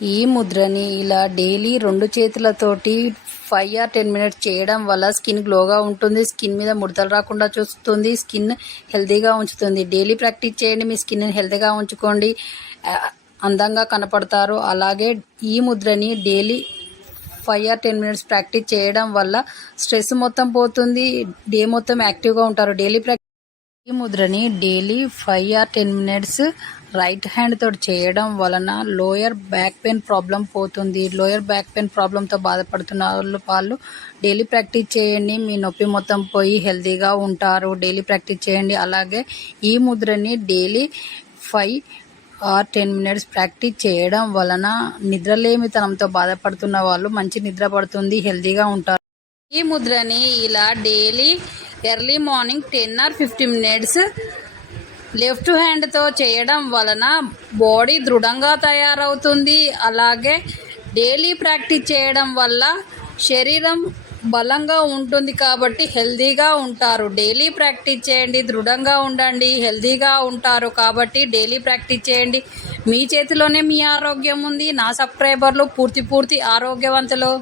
ఈ ముద్రని ఇలా daily 2 చేతులతోటి 5 or 10 minutes చేయడం వల్ల స్కిన్ గ్లోగా ఉంటుంది. స్కిన్ మీద ముడతలు రాకుండా చూస్తుంది. స్కిన్ హెల్తీగా ఉంచుతుంది. డైలీ ప్రాక్టీస్ చేయండి. మీ స్కిన్ హెల్తీగా ఉంచుకోండి. అందంగా కనపడతారు. అలాగే ఈ ముద్రని డైలీ 5 or 10 minutes ప్రాక్టీస్ చేయడం వల్ల స్ట్రెస్ మొత్తం పోతుంది. డే మొత్తం యాక్టివ్గా ఉంటారు. ఈ ముద్రని daily 5 or 10 minutes right hand తోటి చేయడం వలన లోయర్ బ్యాక్ పెయిన్ ప్రాబ్లం పోతుంది. లోయర్ బ్యాక్ పెయిన్ ప్రాబ్లంతో బాధపడుతున్న వాళ్ళు డైలీ ప్రాక్టీస్ చేయండి. మీ నొప్పి మొత్తం పోయి హెల్తీగా ఉంటారు. డైలీ ప్రాక్టీస్ చేయండి. అలాగే ఈ ముద్రని డైలీ 5 or 10 minutes ప్రాక్టీస్ చేయడం వలన నిద్రలేమితనంతో బాధపడుతున్న వాళ్ళు మంచి నిద్ర పడుతుంది, హెల్తీగా ఉంటారు. ఈ ముద్రని ఇలా daily early morning 10 or 15 minutes left హ్యాండ్తో చేయడం వలన బాడీ దృఢంగా తయారవుతుంది. అలాగే డైలీ ప్రాక్టీస్ చేయడం వల్ల శరీరం బలంగా ఉంటుంది కాబట్టి హెల్తీగా ఉంటారు. డైలీ ప్రాక్టీస్ చేయండి. దృఢంగా ఉండండి, హెల్తీగా ఉంటారు. కాబట్టి డైలీ ప్రాక్టీస్ చేయండి. మీ చేతిలోనే మీ ఆరోగ్యం ఉంది. నా సబ్స్క్రైబర్లు పూర్తి ఆరోగ్యవంతులు.